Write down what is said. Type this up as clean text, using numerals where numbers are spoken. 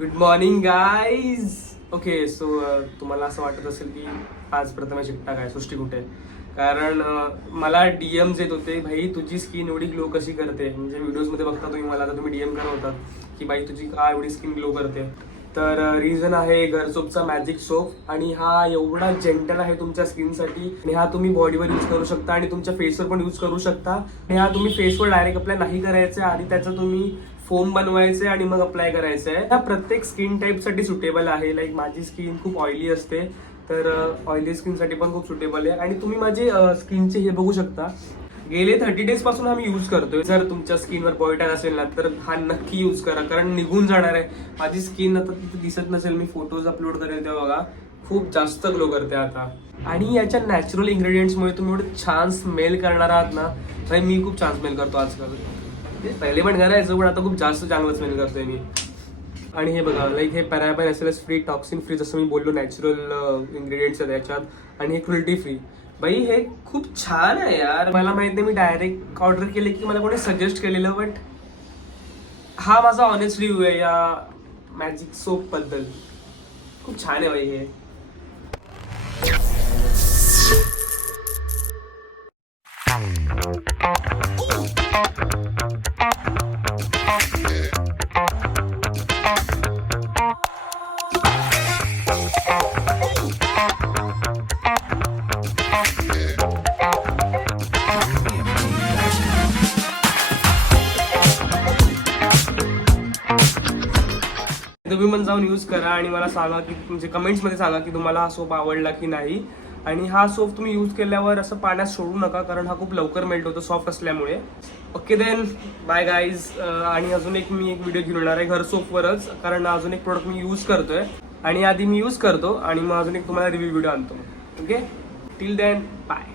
Good morning guys. Okay so तुम्हाला असं वाटत असेल की आज प्रथमेश एकटा काय सृष्टी कुठे आहे? कारण मला डीएम्स येत होते, भाई तुझी स्किन एवढी ग्लो कशी करते. म्हणजे व्हिडिओजमध्ये बघता तुम्ही मला, आता तुम्ही डीएम करत होतात की बाई तुझी का एवढी स्किन ग्लो करते. तर रिझन आहे घरसोपचा मॅजिक सोप. आणि हा एवढा जेंटल आहे तुमच्या स्किनसाठी. आणि हा तुम्ही बॉडीवर यूज करू शकता आणि तुमच्या फेसवर पण यूज करू शकता. आणि हा तुम्ही फेसवर डायरेक्ट अप्लाय नाही करायचा, आणि त्याचा तुम्ही फोम बनवायचे आणि मग अप्लाय करायचं आहे. हा प्रत्येक स्किन टाईपसाठी सुटेबल आहे. लाईक माझी स्किन खूप ऑइली असते, तर ऑइली स्किनसाठी पण खूप सुटेबल आहे. आणि तुम्ही माझे स्किनचे हे बघू शकता, गेले 30 डेज पासून आम्ही यूज करतोय. जर तुमच्या स्किनवर बॉय टॅन असेल ना तर हा नक्की यूज करा, कारण निघून जाणार आहे. माझी स्किन आता तिथे दिसत नसेल, मी फोटोज अपलोड करेल तेव्हा बघा, खूप जास्त ग्लो करते आता. आणि याच्या नॅचरल इन्ग्रेडियंट्समुळे तुम्ही एवढं छान स्मेल करणार आहात ना. भाई मी खूप छान स्मेल करतो आजकाल, पहिले पण करायचं पण आता खूप जास्त चांगलं स्मेल करतोय मी. आणि हे बघा, लाईक हे पॅराबेन एसएलएस फ्री, टॉक्सिन फ्री, जसं मी बोललो नॅचरल इन्ग्रेडियंट्स आहेत याच्यात. आणि हे क्रुएल्टी फ्री. बाई हे खूप छान आहे यार. मला माहित नाही, मी डायरेक्ट ऑर्डर केले की मला कोणी सजेस्ट केलेलं, बट हा माझा ऑनेस्ट रिव्ह्यू आहे या मॅजिक सोप बद्दल. खूप छान आहे बाई हे. तुम्ही पण जाऊन यूज करा आणि मला सांगा की, म्हणजे कमेंट्समध्ये सांगा की तुम्हाला हा सोप आवडला की नाही. आणि हा सोप तुम्ही यूज केल्यावर असं पाण्यात सोडू नका, कारण हा खूप लवकर मेल्ट होतो सॉफ्ट असल्यामुळे. Okay then bye guys. आणि अजून एक मी एक व्हिडिओ घेऊन येणार आहे घर सोपवरच, कारण अजून एक प्रोडक्ट मी यूज करतोय. आणि आधी मी यूज करतो आणि मग अजून एक तुम्हाला रिव्ह्यू व्हिडिओ आणतो. Okay, till then bye.